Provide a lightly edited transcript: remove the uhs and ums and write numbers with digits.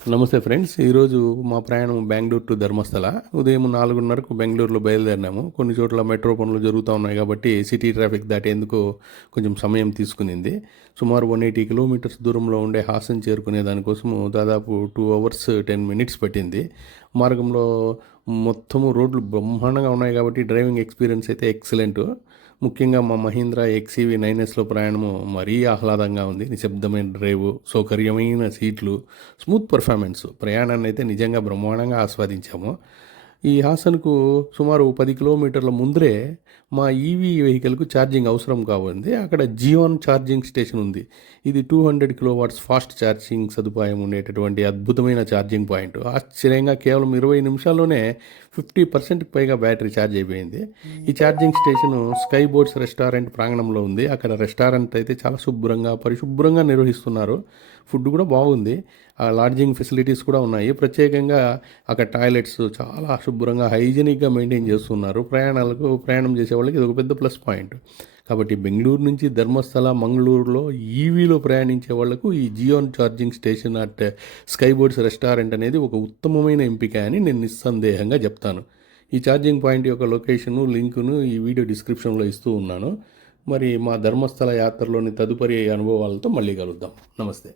నమస్తే ఫ్రెండ్స్. ఈరోజు మా ప్రయాణం బెంగళూరు టు ధర్మస్థల. ఉదయం 4:30కు బెంగళూరులో బయలుదేరినాము. కొన్ని చోట్ల మెట్రో పనులు జరుగుతూ ఉన్నాయి కాబట్టి సిటీ ట్రాఫిక్ దాటేందుకు కొంచెం సమయం తీసుకునింది. సుమారు 180 కిలోమీటర్స్ దూరంలో ఉండే హాసన్ చేరుకునే దానికోసము దాదాపు 2 అవర్స్ 10 మినిట్స్ పట్టింది. మార్గంలో మొత్తము రోడ్లు బ్రహ్మాండంగా ఉన్నాయి కాబట్టి డ్రైవింగ్ ఎక్స్పీరియన్స్ అయితే ఎక్సలెంట్. ముఖ్యంగా మా మహీంద్రా ఎక్స్ఈవి 9ఎస్లో ప్రయాణము మరీ ఆహ్లాదంగా ఉంది. నిశ్శబ్దమైన డ్రైవ్, సౌకర్యమైన సీట్లు, స్మూత్ పర్ఫార్మెన్స్. ప్రయాణాన్ని అయితే నిజంగా బ్రహ్మాండంగా ఆస్వాదించాము. ఈ హాసన్కు సుమారు 10 కిలోమీటర్ల ముందరే మా ఈవీ వెహికల్కు ఛార్జింగ్ అవసరం కాబట్టి అక్కడ జియోన్ ఛార్జింగ్ స్టేషన్ ఉంది. ఇది 200 కిలోవాట్స్ ఫాస్ట్ ఛార్జింగ్ సదుపాయం ఉండేటటువంటి అద్భుతమైన ఛార్జింగ్ పాయింట్. ఆశ్చర్యంగా కేవలం 20 నిమిషాల్లోనే 50%కి పైగా బ్యాటరీ ఛార్జ్ అయిపోయింది. ఈ charging station sky Boards restaurant ప్రాంగణంలో ఉంది. అక్కడ రెస్టారెంట్ అయితే చాలా శుభ్రంగా పరిశుభ్రంగా నిర్వహిస్తున్నారు. ఫుడ్ కూడా బాగుంది. లాడ్జింగ్ ఫెసిలిటీస్ కూడా ఉన్నాయి. ప్రత్యేకంగా అక్కడ టాయిలెట్స్ చాలా శుభ్రంగా హైజీనిక్గా మెయింటైన్ చేస్తున్నారు. ప్రయాణం చేసే వాళ్ళకి ఇది ఒక పెద్ద ప్లస్ పాయింట్. కాబట్టి బెంగళూరు నుంచి ధర్మస్థల, మంగళూరులో ఈవీలో ప్రయాణించే వాళ్లకు ఈ Zeon charging station at Sky Boards restaurant అనేది ఒక ఉత్తమమైన ఎంపిక అని నేను నిస్సందేహంగా చెప్తాను. ఈ ఛార్జింగ్ పాయింట్ యొక్క లొకేషను, లింకును ఈ వీడియో డిస్క్రిప్షన్లో ఇస్తూ ఉన్నాను. మరి మా ధర్మస్థల యాత్రలోని తదుపరి అనుభవాలతో మళ్ళీ కలుద్దాం. నమస్తే.